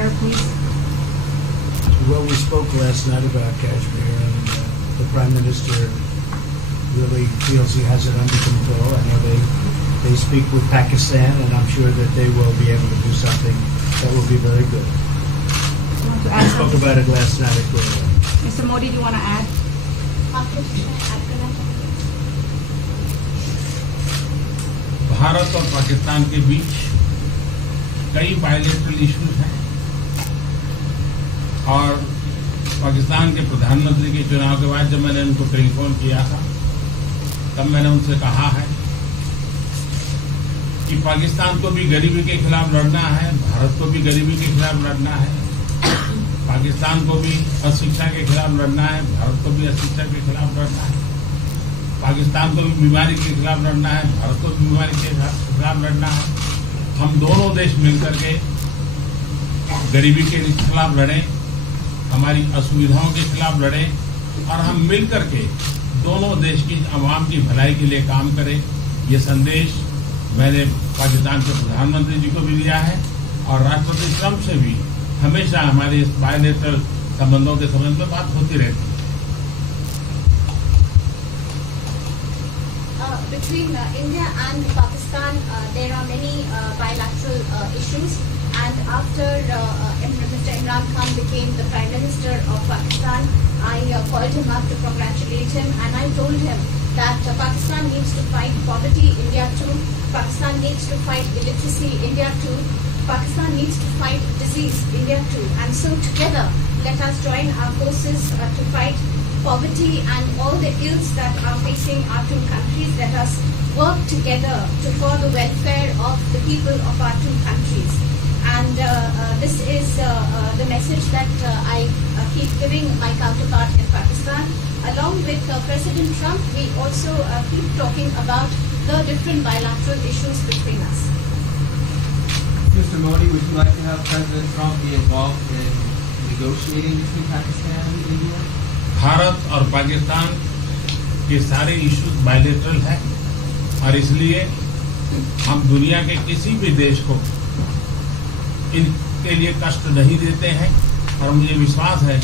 Kashmir, please? Well, we spoke last night about Kashmir, and the Prime Minister really feels he has it under control. I know they speak with Pakistan, and I'm sure that they will be able to do something that will be very good. You want to We add spoke something? about it last night at Guerrero. Mr. Modi, do you want to add? Bharat और पाकिस्तान के बीच कई bilateral issues हैं और पाकिस्तान के प्रधानमंत्री के चुनाव के बाद जब मैंने उनको टेलीफोन किया था तब मैंने उनसे कहा है कि पाकिस्तान को भी गरीबी के खिलाफ लड़ना है, भारत को भी गरीबी के खिलाफ लड़ना है, पाकिस्तान को भी अशिक्षा के खिलाफ लड़ना है, भारत को भी अशिक्षा के खिलाफ लड़ना है, पाकिस्तान को भी बीमारी के खिलाफ लड़ना है, भारत को भी बीमारी के खिलाफ लड़ना है। हम दोनों देश मिलकर के गरीबी के खिलाफ लड़ें, हमारी असुविधाओं के खिलाफ लड़ें और हम मिलकर के दोनों देश की आवाम की भलाई के लिए काम करें। ये संदेश मैंने पाकिस्तान के प्रधानमंत्री जी को भी दिया है और राष्ट्रपति ट्रंप से भी हमेशा हमारे इस बायलैटरल संबंधों के संबंध में बात होती रहती है। Between India and Pakistan, there are many bilateral issues. And after Mr. Imran Khan became the Prime Minister of Pakistan, I called him up to congratulate him, and I told him that Pakistan needs to fight poverty, India too. Pakistan needs to fight illiteracy, India too. Pakistan needs to fight disease, India too. And so together, let us join our forces to fight poverty and all the ills that are facing our two countries. Let us work together for the welfare of the people of our two countries. And this is the message that I keep giving my counterpart in Pakistan. Along with President Trump, we also keep talking about the different bilateral issues between us. Mr. Modi, would you like to have President Trump be involved in negotiating between Pakistan and India? Bharat और पाकिस्तान के सारे issues bilateral हैं और इसलिए हम दुनिया के किसी भी देश को इनके लिए कष्ट नहीं देते हैं और मुझे विश्वास है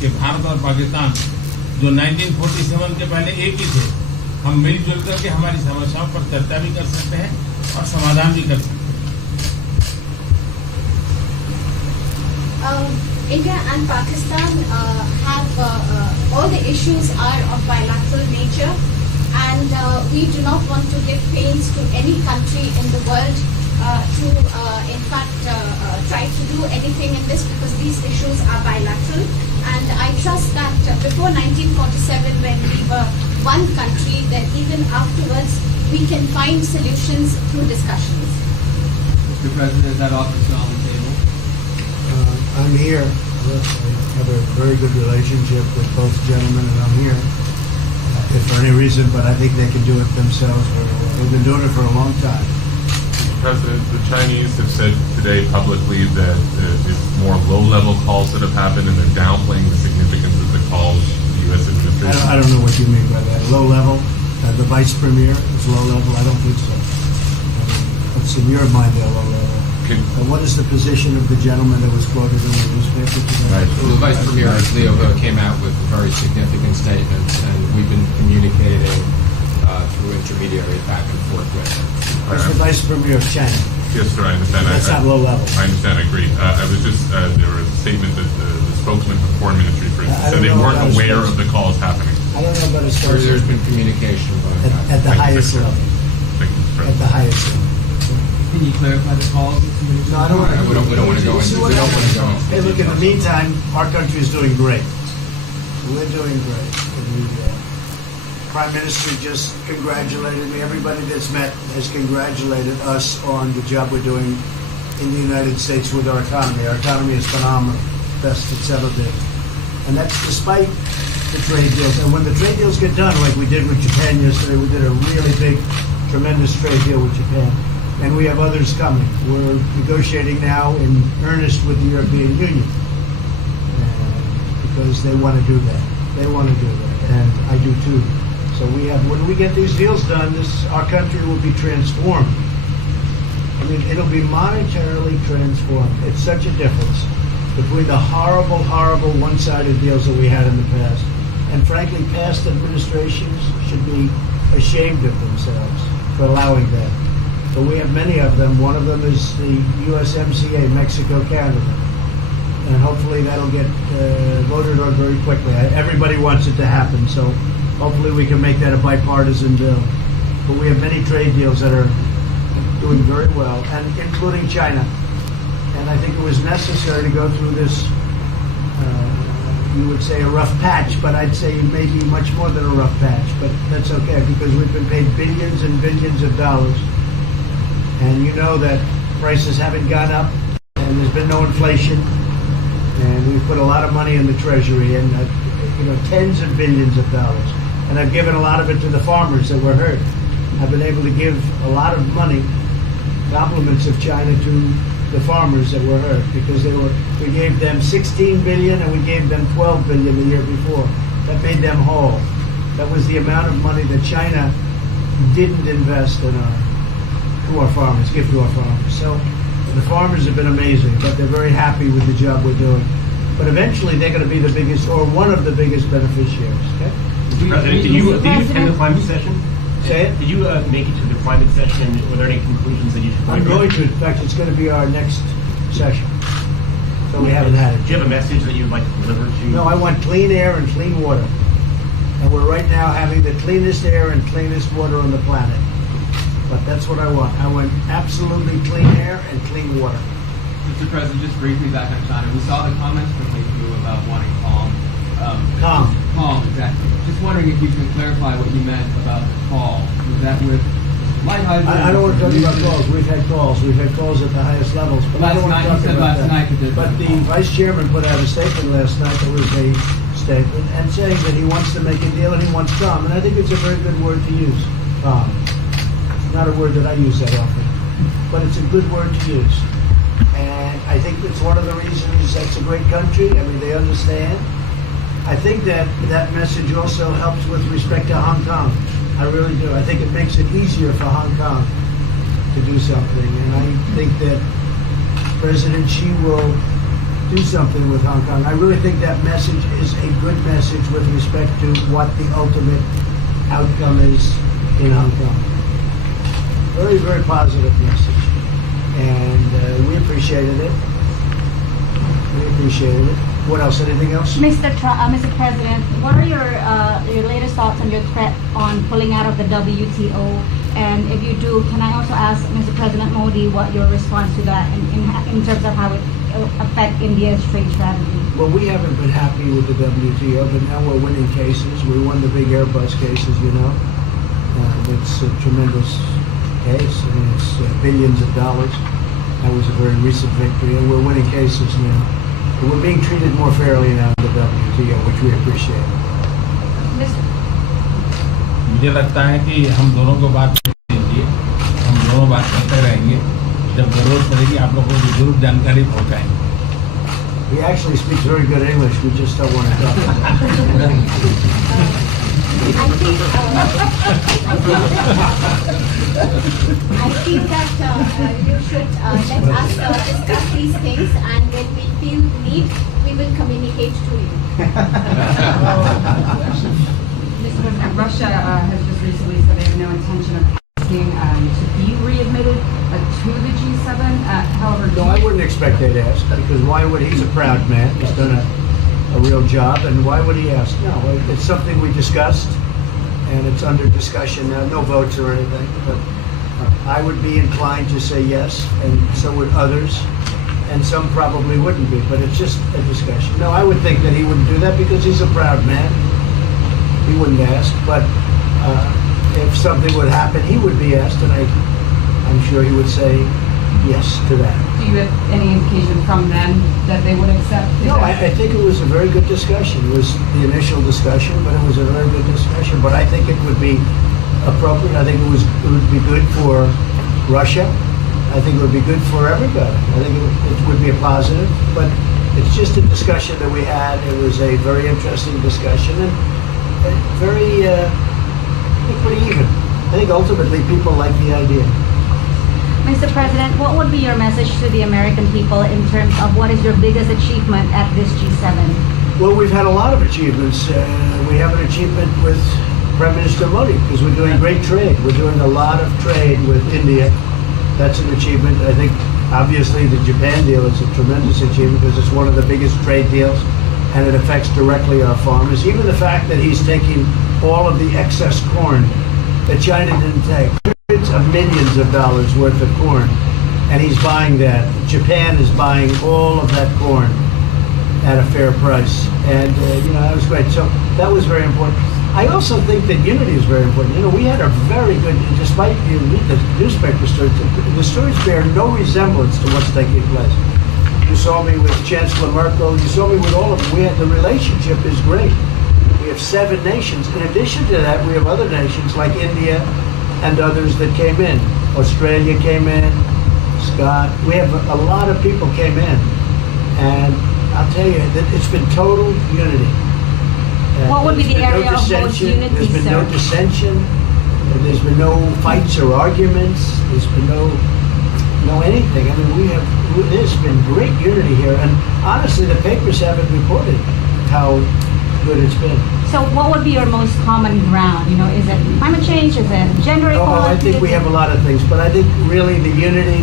कि भारत और पाकिस्तान जो 1947 के पहले एक ही थे, हम मिलजुल करके हमारी समस्याओं पर चर्चा भी कर सकते हैं और समाधान भी कर सकते हैं। India and Pakistan have all the issues are of bilateral nature, and we do not want to give pains to any country in the world to in fact try to do anything in this, because these issues are bilateral. And I trust that before 1947, when we were one country, then even afterwards we can find solutions through discussions. Mr. President, is that offer still on the table? I'm here. I have a very good relationship with both gentlemen, and I'm here. If for any reason, but I think they can do it themselves. They've been doing it for a long time. President, the Chinese have said today publicly that it's more low-level calls that have happened, and they're downplaying the significance of the calls the U.S. administration. I don't know what you mean by that. Low level? The vice premier is low level? I don't think so. What's in your mind, they're low level? What is the position of the gentleman that was quoted in the newspaper today? Right. The Vice Premier Leo came out with very significant statements, and we've been communicating through intermediaries back and forth with him. That's the Vice Premier of China. Yes, sir, I understand. That's not low level. I understand, I agree. I was just, there was a statement that the spokesman for the Foreign Ministry, for instance, said they weren't aware of the calls happening. I don't know about his There's been communication at the highest level. Thank you, Mr. At the President. highest level. Can you clarify the calls? No, I don't want to. We don't want to go into. We don't want to go into. Hey, look, in the meantime, our country is doing great. We're doing great. The Prime Minister just congratulated me. Everybody that's met has congratulated us on the job we're doing in the United States with our economy. Our economy is phenomenal, best it's ever been. And that's despite the trade deals. And when the trade deals get done, like we did with Japan yesterday, we did a really big, tremendous trade deal with Japan. And we have others coming. We're negotiating now in earnest with the European Union because they want to do that. They want to do that, and I do too. So we have. When we get these deals done, our country will be transformed. And it'll be monetarily transformed. It's such a difference between the horrible, horrible one-sided deals that we had in the past. And frankly, past administrations should be ashamed of themselves for allowing that. But we have many of them. One of them is the USMCA, Mexico-Canada. And hopefully that'll get voted on very quickly. Everybody wants it to happen, so hopefully we can make that a bipartisan bill. But we have many trade deals that are doing very well, and including China. And I think it was necessary to go through this, you would say a rough patch, but I'd say maybe much more than a rough patch. But that's okay, because we've been paid billions and billions of dollars. And you know that prices haven't gone up, and there's been no inflation. And we've put a lot of money in the Treasury, and tens of billions of dollars. And I've given a lot of it to the farmers that were hurt. I've been able to give a lot of money, compliments of China, to the farmers that were hurt, because we gave them 16 billion and we gave them 12 billion the year before. That made them whole. That was the amount of money that China didn't invest in to our farmers, give to our farmers. So the farmers have been amazing, but they're very happy with the job we're doing. But eventually they're going to be the biggest, or one of the biggest beneficiaries. Okay? Mr. President, did you attend the climate session? Say it? Did you make it to the climate session? Were there any conclusions that you should I'm going to. In fact, it's going to be our next session. So we haven't had it. Do you have a message that you'd like to deliver to? No, I want clean air and clean water. And we're right now having the cleanest air and cleanest water on the planet. But that's what I want. I want absolutely clean air and clean water. Mr. President, just briefly back on China, we saw the comments from you about wanting calm. Calm. Calm, exactly. Just wondering if you could clarify what you meant about the call. Was that with light hydrogen? I don't want to talk about calls. We've had calls. We've had calls at the highest levels. But I don't want to talk about that. But the Vice Chairman put out a statement last night that was a statement and saying that he wants to make a deal and he wants calm. And I think it's a very good word to use, calm. It's not a word that I use that often, but it's a good word to use. And I think it's one of the reasons that's a great country. I mean, they understand. I think that message also helps with respect to Hong Kong. I really do. I think it makes it easier for Hong Kong to do something. And I think that President Xi will do something with Hong Kong. I really think that message is a good message with respect to what the ultimate outcome is in Hong Kong. Very, very positive message. And we appreciated it. We appreciated it. What else? Anything else? Mr. President, what are your latest thoughts on your threat on pulling out of the WTO? And if you do, can I also ask Mr. President Modi what your response to that in terms of how it will affect India's trade strategy? Well, we haven't been happy with the WTO, but now we're winning cases. We won the big Airbus cases, you know. It's a tremendous case. I mean, it's billions of dollars. That was a very recent victory, and we're winning cases now. We're being treated more fairly now in the WTO, which we appreciate. मुझे लगता है कि हम दोनों को बात कीजिए, हम दोनों बात करते रहेंगे. जब जरूरत पड़ेगी आप लोगों को जरूर जानकारी पहुंचाएंगे. He actually speaks very good English. We just don't want to talk about it. I feel that you should let us discuss these things, and when we feel the need, we will communicate to you. Mr. President, Russia has just recently said they have no intention of asking to be readmitted to the G7. However, No, I wouldn't expect they'd ask, because why would he's a proud man. He's done a real job, and why would he ask? No, it's something we discussed, and it's under discussion now. No votes or anything, but I would be inclined to say yes, and so would others, and some probably wouldn't be, but it's just a discussion. No, I would think that he wouldn't do that because he's a proud man. He wouldn't ask, but if something would happen, he would be asked, and I'm sure he would say yes to that. do you have any indication from them that they would accept? No, I think it was a very good discussion. It was the initial discussion, but it was a very good discussion. But I think it would be appropriate. I think it would be good for Russia. I think it would be good for everybody. I think it would be a positive. But it's just a discussion that we had. It was a very interesting discussion and very, I think, pretty even. I think ultimately people like the idea. Mr. President, what would be your message to the American people in terms of what is your biggest achievement at this G7? Well, we've had a lot of achievements. We have an achievement with Prime Minister Modi because we're doing great trade. We're doing a lot of trade with India. That's an achievement. I think obviously the Japan deal is a tremendous achievement because it's one of the biggest trade deals and it affects directly our farmers. Even the fact that he's taking all of the excess corn that China didn't take, hundreds of millions of dollars worth of corn, and he's buying that. Japan is buying all of that corn at a fair price. And, that was great. So that was very important. I also think that unity is very important. We had a very good, despite you read the newspaper stories, the stories bear no resemblance to what's taking place. You saw me with Chancellor Merkel. You saw me with all of them. The relationship is great. We have 7 nations. In addition to that, we have other nations like India and others that came in. Australia came in, Scott. We have a lot of people came in. And I'll tell you that it's been total unity. What would be the There's been area of most unity, There's been no sir? dissension. There's been no fights or arguments. There's been no anything. I mean, there's been great unity here. And honestly, the papers haven't reported how good it's been. So what would be your most common ground? Is it climate change? Is it gender equality? I think we have a lot of things, but I think really the unity,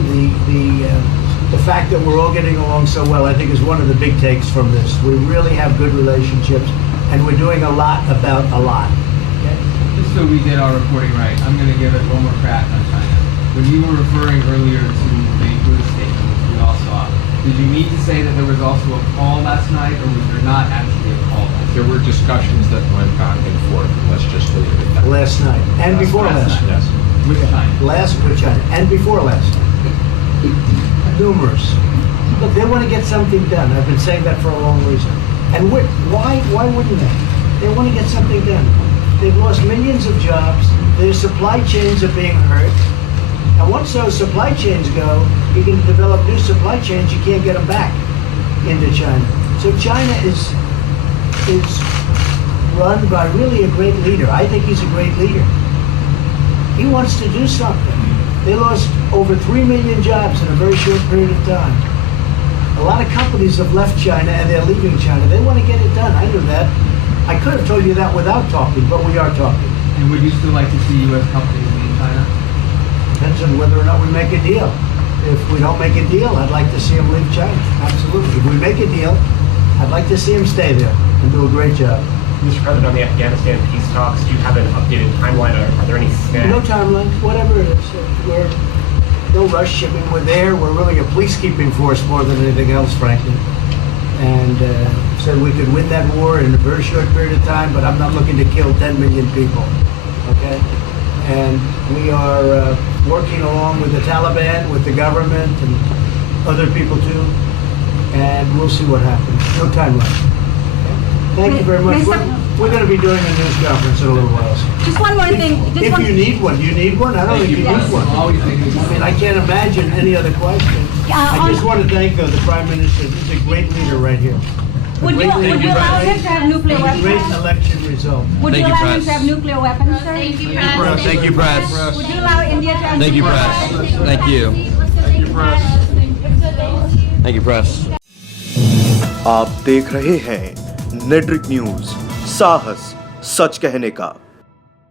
the fact that we're all getting along so well, I think is one of the big takes from this. We really have good relationships, and we're doing a lot about a lot. Okay? Just so we get our reporting right, I'm going to give it one more crack on China. When you were referring earlier to the Buddha statement, which we all saw, did you mean to say that there was also a call last night, or was there not actually a call last night? There were discussions that went back and forth. Let's just leave it at that. Last night, and before last night. Yes. With China? Last with China, and before last night. Numerous. Look, they want to get something done. I've been saying that for a long reason. And why wouldn't they? They want to get something done. They've lost millions of jobs. Their supply chains are being hurt. And once those supply chains go, you can develop new supply chains. You can't get them back into China. So China is run by really a great leader. I think he's a great leader. He wants to do something. They lost over 3 million jobs in a very short period of time. A lot of companies have left China and they're leaving China. They want to get it done. I knew that. I could have told you that without talking, but we are talking. And would you still like to see U.S. companies leave China? Depends on whether or not we make a deal. If we don't make a deal, I'd like to see them leave China. Absolutely. If we make a deal, I'd like to see them stay there and do a great job. Mr. President, on the Afghanistan peace talks, do you have an updated timeline? Are there any snags? No timeline, whatever it is. We're no rush. I mean, we're there. We're really a peacekeeping force more than anything else, frankly. And said we could win that war in a very short period of time, but I'm not looking to kill 10 million people. Okay? And we are working along with the Taliban, with the government, and other people too. And we'll see what happens. No timeline. Thank you very much. We're going to be doing a news conference in a little while. Just one more thing. If you need one, do you need one? I don't think you need one. I mean, I can't imagine any other question. I just want to thank the Prime Minister. He's a great leader right here. Would you allow him to have nuclear Great weapons? election result. Would you allow him to have nuclear weapons, sir? Thank you, press. Would you allow India to have Thank you, nuclear press. weapons? Thank you. Thank you, press. आप देख रहे हैं नेड्रिक news, साहस सच कहने का।